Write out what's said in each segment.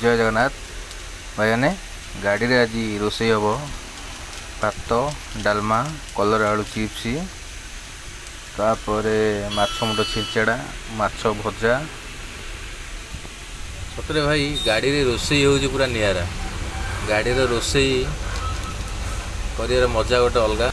जय जगन्नाथ भाई मैंने गाड़ी रे आज रोषे हम भात डालमा कलर आलू चिप्स तापर माछ मुंड छेचड़ा माछ भजा सतरे भाई गाड़ी रे रोषे हो पूरा निरा गाड़ी रे रोषे कर मजा गोटे अलग।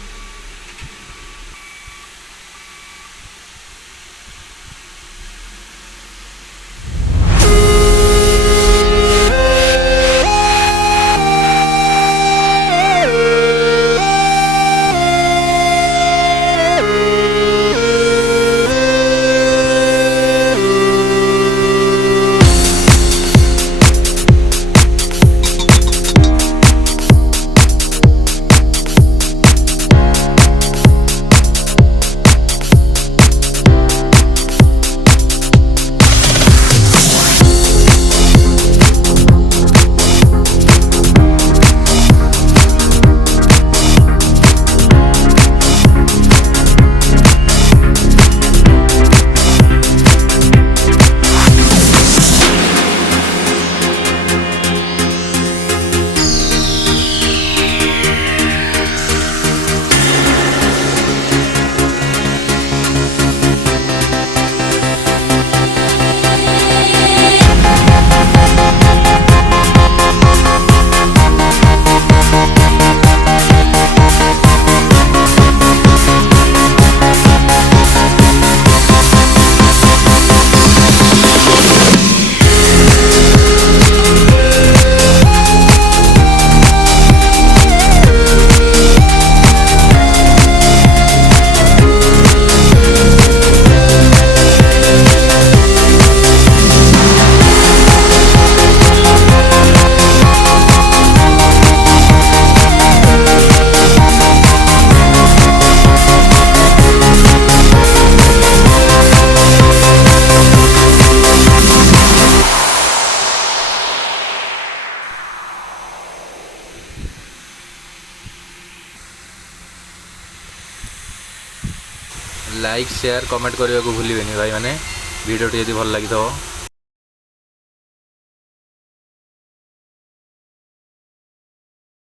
लाइक शेयर कमेंट करने को भूलिए भाई मैंने वीडियो टी भल लगी।